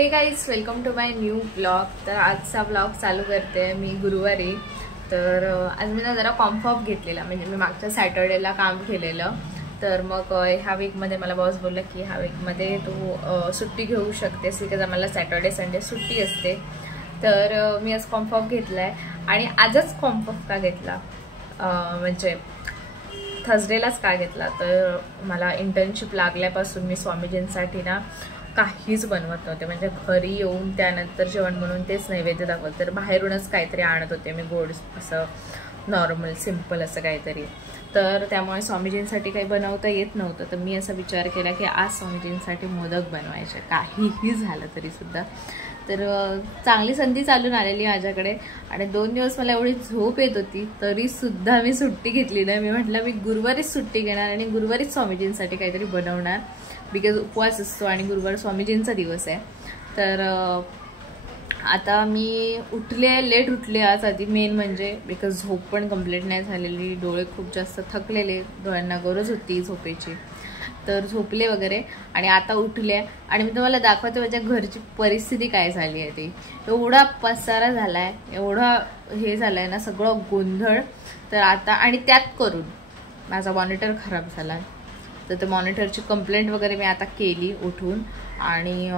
हे guys, welcome to my new blog. तर आजचा ब्लॉग चालू करते मी गुरुवारी। तर आज मी ना जरा कॉम्फॉर्म घेतलेला, म्हणजे मी मागच्या सॅटर्डेला काम केलेलं। तर मग ह्या वीकमध्ये मला बॉस बोलला की ह्या वीकमध्ये तू सुट्टी घेऊ शकतेस, बिकॉज आम्हाला सॅटर्डे संडे सुट्टी असते। तर मी आज कॉम्फॉर्म घेतला आहे आणि आजच कॉम्फॉर्म का घेतला म्हणजे थर्सडेलाच का घेतला, तर मला इंटर्नशिप लागल्यापासून मी स्वामीजींसाठी ना काहीच बनवत नव्हते। म्हणजे घरी येऊन त्यानंतर जेवण बनवून तेच नैवेद्य दाखवत, तर बाहेरूनच काहीतरी आणत होते मी, गोड असं नॉर्मल सिंपल असं काहीतरी। तर त्यामुळे स्वामीजींसाठी काही बनवता येत नव्हतं। तर मी असा विचार केला की आज स्वामीजींसाठी मोदक बनवायचे, काहीही झालं तरीसुद्धा। तर चांगली संधी चालून आलेली माझ्याकडे आणि 2 दिवस मला एवढी झोप येत होती तरीसुद्धा मी सुट्टी घेतली नाही। मी म्हटलं मी गुरुवारीच सुट्टी घेणार आणि गुरुवारीच स्वामीजींसाठी काहीतरी बनवणार, बिकॉज उपवास असतो आणि गुरुवार स्वामीजींचा दिवस आहे। तर आता मी उठले, लेट उठले आज आधी, मेन म्हणजे बिकॉज झोप पण कंप्लीट नाही झालेली, डोळे खूप जास्त थकलेले, डोळ्यांना गरज होती झोपेची। तर झोपले वगैरे आणि आता उठले आणि मी तुम्हाला दाखवते माझ्या घरची परिस्थिती काय झाली आहे ती। एवढा पसारा झाला आहे, एवढा हे झालं आहे ना, सगळं गोंधळ। तर आता आणि त्यात करून माझा मॉनिटर खराब झाला आहे, तर ते मॉनिटरची कंप्लेंट वगैरे मी आता केली उठून आणि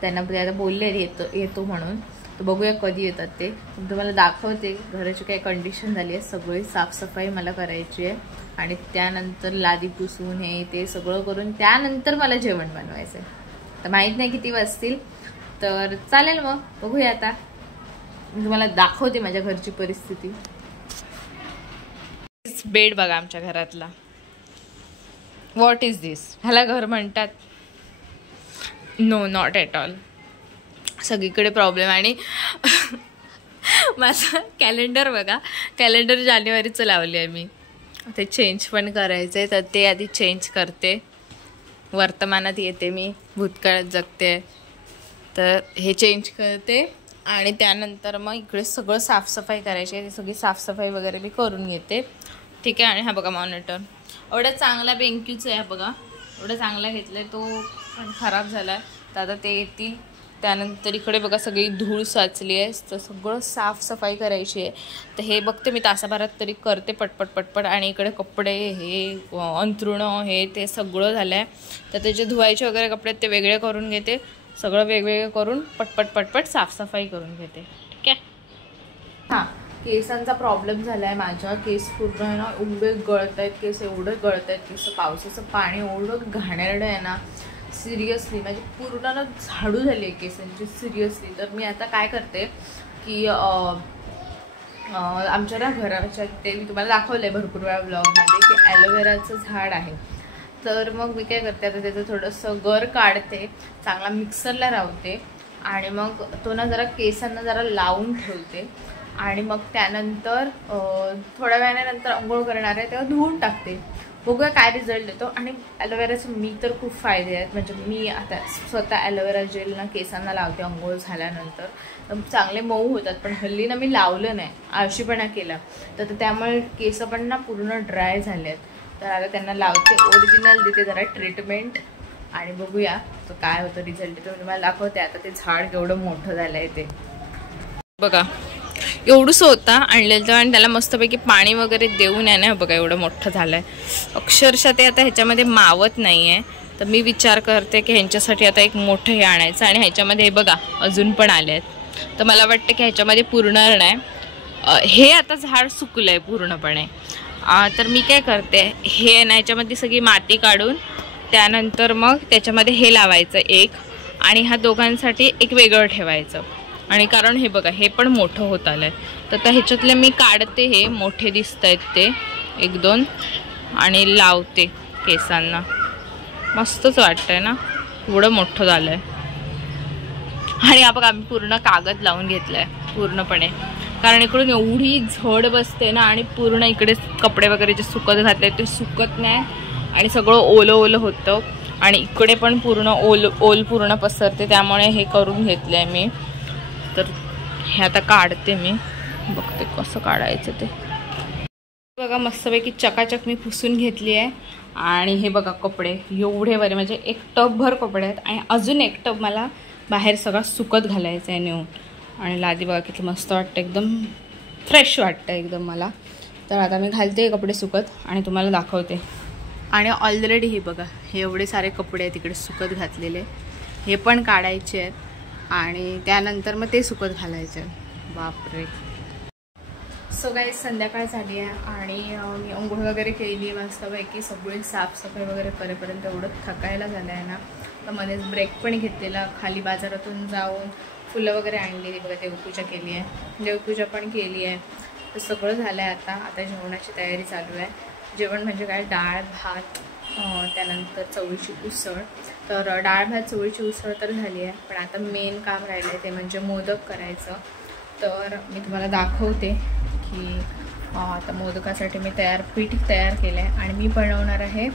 त्यांना आता बोलले येतो म्हणून। तर बघूया कधी येतात ते, तुम्हाला दाखवते। घराची काय कंडिशन झाली आहे, सगळी साफसफाई मला करायची आहे आणि त्यानंतर लादी पुसून हे ते सगळं करून त्यानंतर मला जेवण बनवायचं आहे। तर माहीत नाही किती वाजतील, तर चालेल मग बघूया। आता मी तुम्हाला दाखवते माझ्या घरची परिस्थिती। बेड बघा आमच्या घरातला, व्हॉट इज दिस, ह्याला घर म्हणतात? No, not at all. सगळीकडे प्रॉब्लेम। आणि माझं कॅलेंडर बघा, कॅलेंडर जानेवारीचं लावले आहे मी, ते चेंज पण करायचं आहे, तर ते आधी चेंज करते। वर्तमानात येते मी, भूतकाळात जगते, तर हे चेंज करते आणि त्यानंतर मग इकडे सगळं साफसफाई करायची आहे, ती सगळी साफसफाई वगैरे मी करून घेते, ठीक आहे। आणि हा बघा मॉनिटर एवढा चांगला बेंक्यूचा आहे बघा, एवढा चांगला घेतला आहे, तो पण खराब झाला आहे, तर आता ते येतील। त्यानंतर इकडे बघा सगळी धूळ साचली आहे, तर सगळं साफसफाई करायची आहे। तर हे बघते मी तासाभरात तरी करते पटपट पटपट। आणि इकडे कपडे, हे अंथरुणं, हे ते सगळं झालं आहे, तर त्याचे धुवायचे वगैरे कपडे ते वेगळे करून घेते, सगळं वेगवेगळे करून पटपट पटपट साफसफाई करून घेते, ठीक आहे। हां, केसांचा प्रॉब्लेम झाला आहे माझ्या, केस पूर्ण आहे ना एवढे गळत आहेत, केस एवढे गळत आहेत, केस पावसाचं पाणी एवढं घाणेरडं आहे ना, सिरियसली माझी पूर्ण ना झाडू झाली आहे केसांची, सिरियसली। तर मी आता काय करते की आमच्या ना घराच्या ते मी तुम्हाला दाखवलं आहे भरपूर वेळा ब्लॉगमध्ये की ॲलोवेराचं झाड आहे। तर मग मी काय करते, आता त्याचं थोडंसं गर काढते, चांगला मिक्सरला लावते आणि मग तो ना जरा केसांना जरा लावून ठेवते आणि मग त्यानंतर थोड्या वेळानंतर अंघोळ करणार आहे तेव्हा धुवून टाकते, बघूया काय रिझल्ट येतो। आणि ॲलोवेराचे मी तर खूप फायदे आहेत, म्हणजे मी आता स्वतः ॲलोवेरा जेल ना केसांना लावते अंघोळ झाल्यानंतर, तर चांगले मऊ होतात। पण हल्ली ना मी लावलं नाही, आळशीपणा केला, तर त्यामुळे केस पण ना पूर्ण ड्राय झाले आहेत। तर आता त्यांना लावते, ओरिजिनल देते जरा ट्रीटमेंट आणि बघूया तो काय होतं रिझल्ट येतो, तुम्हाला दाखवते। आता ते झाड केवढं मोठं झालं आहे ते बघा, एवढंसं होतं आणलेलं आणि त्याला मस्तपैकी पाणी वगैरे देऊन आहे ना, बघा एवढं मोठं झालं आहे अक्षरशः। ते आता ह्याच्यामध्ये मावत नाही आहे, तर मी विचार करते की ह्यांच्यासाठी आता एक मोठं हे आणायचं आणि ह्याच्यामध्ये हे बघा अजून पण आले आहेत। तर मला वाटतं की ह्याच्यामध्ये पुरणार नाही, हे आता झाड सुकलं आहे पूर्णपणे। तर मी काय करते, हे ना ह्याच्यामध्ये सगळी माती काढून त्यानंतर मग त्याच्यामध्ये हे लावायचं एक, आणि ह्या दोघांसाठी एक वेगळं ठेवायचं। आणि कारण हे बघा हे पण मोठं होत आलं आहे, तर ह्याच्यातले मी काढते, हे मोठे दिसत आहेत ते 1-2 आणि लावते केसांना, मस्तच वाटतंय ना, एवढं मोठं झालं आहे। आणि हा बघा आम्ही पूर्ण कागद लावून घेतला आहे पूर्णपणे, कारण इकडून एवढी झड बसते ना आणि पूर्ण इकडे कपडे वगैरे जे सुकत घातले ते सुकत नाही आणि सगळं ओलं ओलं होतं आणि इकडे पण पूर्ण ओल पूर्ण पसरते, त्यामुळे हे करून घेतलं आहे मी। तर हे आता काढते मी, बघते कसं काढायचं ते बघा। मस्तपैकी चकाचक मी पुसून घेतली आहे आणि हे बघा कपडे एवढे बरे, म्हणजे एक टबभर कपडे आहेत आणि अजून एक टब मला बाहेर सगळं सुकत घालायचं आहे नेऊन. आणि लादी बघा किती मस्त वाटतं, एकदम फ्रेश वाटतं एकदम मला. तर आता मी घालते कपडे सुकत आणि तुम्हाला दाखवते. आणि ऑलरेडी हे बघा हे एवढे सारे कपडे आहेत तिकडे सुकत घातलेले, हे पण काढायचे आहेत आणि त्यानंतर मग ते सुकत घालायचे आहेत. बापरे. सो गाईज संध्याकाळ झाली आहे आणि मी अंघोळ वगैरे केली मस्तपैकी, सगळी साफसफाई वगैरे करेपर्यंत एवढं थकायला झालं आहे ना. तर मध्येच ब्रेक पण घेतलेला, खाली बाजारातून जाऊन फुलं वगैरे आणलेली बघा, देवपूजा केली आहे, देवपूजा पण केली आहे. तर सगळं झालं आहे. आता जेवणाची तयारी चालू आहे. जेवण म्हणजे काय, डाळ भात, त्यानंतर चवळीची उसळ. तर डाळ भात चवळीची उसळ तर झाली आहे, पण आता मेन काम राहिलं आहे ते म्हणजे मोदक करायचं. तर मी तुम्हाला दाखवते की आता मोदकासाठी मी पीठ तयार केलं आहे आणि मी बनवणार आहे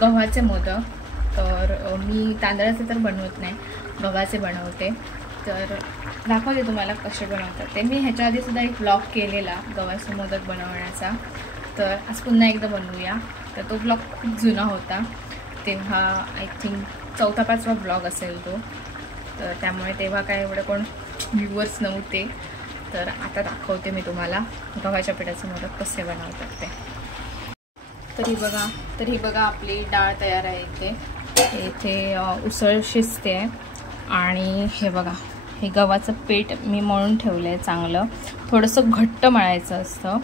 गव्हाचे मोदक. तर मी तांदळाचे तर बनवत नाही, गव्हाचे बनवते. तर दाखवते तुम्हाला कसे बनवतात ते. मी ह्याच्या आधीसुद्धा एक ब्लॉग केलेला गव्हाचे मोदक बनवण्याचा, तर आज पुन्हा एकदा बनवूया. तर तो ब्लॉग खूप जुना होता, तेव्हा आय थिंक 4-5वा ब्लॉग असेल तो. तर त्यामुळे तेव्हा काय एवढं कोण व्ह्यूअर्स नव्हते. तर आता दाखवते मी तुम्हाला गव्हाच्या पिठाचे मोदक कसे बनवतात ते. तर ही बघा आपली डाळ तयार आहे. इथे उसळ शिजते आणि हे बघा हे गव्हाचं पीठ मी मळून ठेवलं आहे चांगलं. थोडंसं घट्ट मळायचं असतं,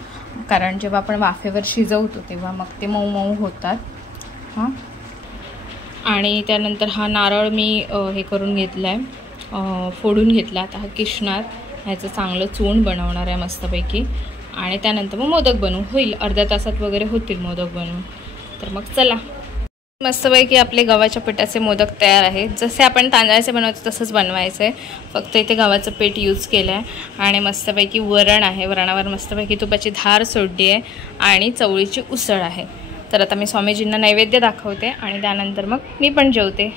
कारण जेव्हा आपण वाफेवर शिजवतो तेव्हा मग ते मऊ मऊ होतात. हां, आणि त्यानंतर हा नारळ मी हे करून घेतला आहे, फोडून घेतला. आता हा किसणार, ह्याचं चांगलं चूर्ण बनवणार आहे मस्तपैकी. आणि त्यानंतर मग मोदक बनवून होईल, अर्ध्या तासात वगैरे होतील मोदक बनवून. तर मग चला, मस्तपैकी आपले गव्हाच्या पिठाचे मोदक तयार आहेत. जसे आपण तांदळाचे बनवतो तसंच बनवायचं आहे, फक्त इथे गव्हाचं पीठ यूज केलं आहे. आणि मस्तपैकी वरण आहे, वरणावर मस्तपैकी तुपाची धार सोडली आहे आणि चवळीची उसळ आहे. तर आता मी स्वामीजींना नैवेद्य दाखवते आणि त्यानंतर मग मी पण जेवते.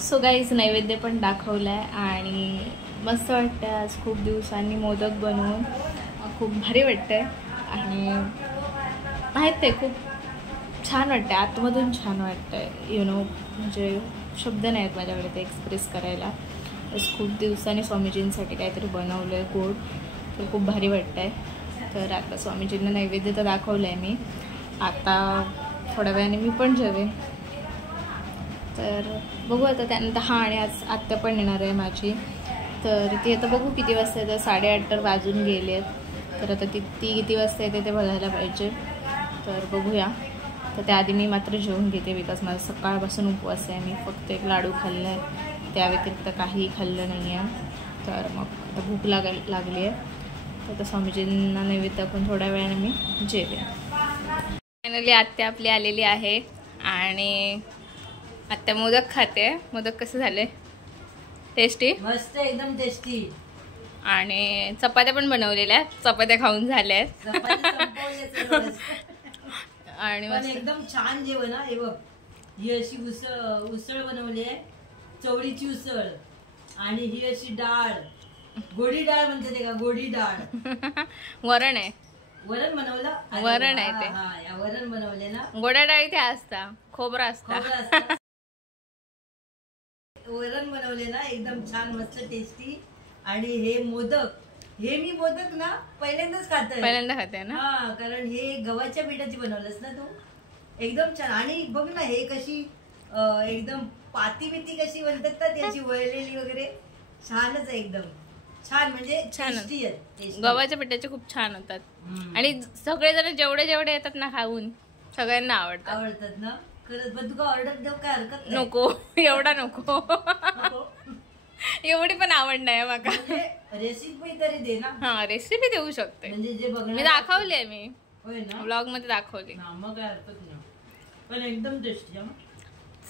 सो गाईज नैवेद्य पण दाखवलं आहे आणि मस्त वाटतं आहे. आज खूप दिवसांनी मोदक बनवून खूप भारी वाटतं आहे आणि आहेत ते खूप छान वाटतं आहे, आतमधून छान वाटतं आहे. म्हणजे शब्द नाही आहेत माझ्याकडे ते एक्सप्रेस करायला. आज खूप दिवसांनी स्वामीजींसाठी काहीतरी बनवलं आहे गोड, तर खूप भारी वाटतं आहे. तर आता स्वामीजींना नैवेद्य तर दाखवलं आहे मी, आता थोड्या वेळाने मी पण जेवेन. तर बघू आता त्यानंतर. हां, आणि आज आत्या पण येणार आहे माझी, तर ती आता बघू किती वाजता येते. 8:30 तर वाजून गेले आहेत. तर आता ती किती वाजता येते ते बघायला पाहिजे. तर बघूया. तर त्याआधी मी मात्र जेवून घेते, बिकॉज माझा सकाळपासून उपवास आहे. मी फक्त एक लाडू खाल्ला आहे, त्या व्यतिरिक्त काहीही खाल्लं नाही आहे. तर मग आता भूक लागली आहे. तर आता स्वामीजींना नैवेद्य दाखवून थोड्या वेळाने मी जेवेन. फायनली आत्या आपली आलेली आहे आणि आत्या मोदक खाते. मोदक कसे झाले? टेस्टी, मस्त, एकदम टेस्टी. आणि चपात्या पण बनवलेल्या आहेत, चपात्या खाऊन झाल्या आहेत. आणि एकदम छान जेवण आहे. हे बघ, ही अशी उसळ बनवली आहे, चवळीची उसळ. आणि ही अशी डाळ, गोडी डाळ म्हणते ते का, गोडी डाळ. वरण आहे, वरण बनवलं, वरण आहे ते. या वरण बनवले ना, गोड्या डाळी ते असता, खोबरं असतं. वरण बनवले ना, एकदम छान मस्त टेस्टी. आणि हे मोदक, हे मी मोदक ना पहिल्यांदा खाते ना. हा, कारण हे गव्हाच्या पिठाची बनवलंस ना तू, एकदम छान. आणि बघ ना, हे कशी एकदम पाती बिती कशी बनतात ना त्याची, वळलेली वगैरे, छानच आहे एकदम छान. म्हणजे टेस्टी आहे. गव्हाच्या पिठाचे खूप छान होतात आणि सगळेजण जेवढे येतात ना खाऊन, सगळ्यांना आवडतात ना. खरंच. पण तुला ऑर्डर देऊ काय हरकत नाही? नको, एवढा नको. एवढी पण आवड नाही माका. रेसिपी तरी दे ना. हा, रेसिपी देऊ शकते, म्हणजे जे मी दाखवले, मी होय ना ब्लॉग मध्ये दाखवली. मग काय हरकत नाही, पण एकदम टेस्टी.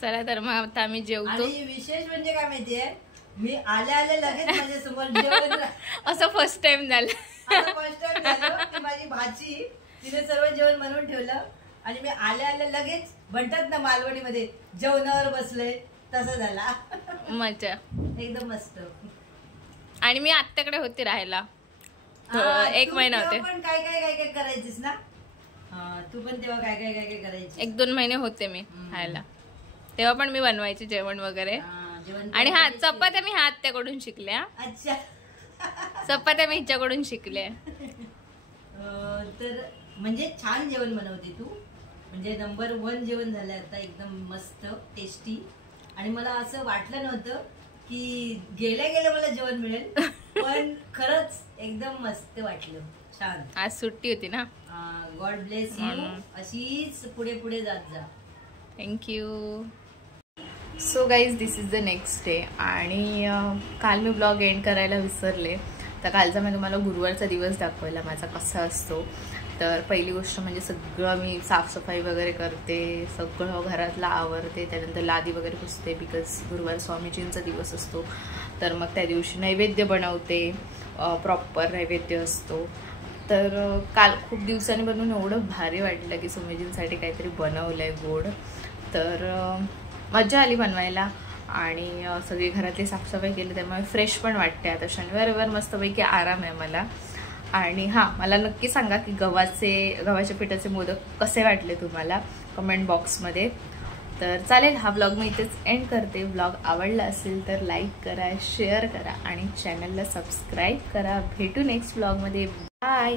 चला तर मग आता आम्ही जेवतो. आणि विशेष म्हणजे काय माहितीये, मी आल्या लगेच माझ्या समोर जेवण असं फर्स्ट टाइम झालं. फर्स्ट टाइम झालं की माझी भाची तिने सर्व जेवण बनवून ठेवलं आणि मी आल्या लगेच म्हणतात ना मालवणीमध्ये, जेवणावर बसले, तसा झाला. मजा, एकदम मस्त. आणि मी आत्याकडे होते राहायला, 1 महिना होते. पण काय काय काय काय करायचीस ना. तू पण तेव्हा काय काय काय काय करायची? 1-2 महिने होते मी खायला, तेव्हा पण मी बनवायचे जेवण वगैरे. जेवण आणि हा चपात्या मी आत्याकडून शिकल्या. अच्छा. चपात्या मी हिच्याकडून शिकल्या. तर म्हणजे छान जेवण बनवते तू, म्हणजे नंबर 1 जेवण झालं आता, एकदम मस्त टेस्टी. आणि मला असं वाटलं नव्हतं की गेल्या गेल्या मला जेवण मिळेल, पण खरंच एकदम मस्त वाटलं, छान. आज सुट्टी होती ना. गॉड ब्लेस यू, अशीच पुढे पुढे जात जा. Thank you. So guys, this is the next day. आणि काल मी ब्लॉग एंड करायला विसरले, तर कालचा मी तुम्हाला गुरुवारचा दिवस दाखवायला माझा कसा असतो. तर पहिली गोष्ट म्हणजे सगळं मी साफसफाई वगैरे करते, सगळं घरातलं आवरते, त्यानंतर लादी वगैरे पुसते, बिकॉज गुरुवार स्वामीजींचा दिवस असतो. तर मग त्या दिवशी नैवेद्य बनवते, प्रॉपर नैवेद्य असतो. तर काल खूप दिवसांनी बनवून एवढं भारी वाटलं की स्वामीजींसाठी काहीतरी बनवलं आहे गोड. तर मजा आली बनवायला आणि सगळी घरातली साफसफाई केली, त्यामुळे फ्रेश पण वाटते. आता शनिवार मस्तपैकी आराम आहे मला. आणि हां, मला नक्की सांगा की गव्हाच्या पिठाचे मोदक कसे वाटले तुम्हाला कमेंट बॉक्समध्ये. तर चालेल, हा ब्लॉग मी इथेच एंड करते. ब्लॉग आवडला असेल तर लाईक करा, शेअर करा आणि चॅनलला सबस्क्राईब करा. भेटू नेक्स्ट ब्लॉगमध्ये. बाय.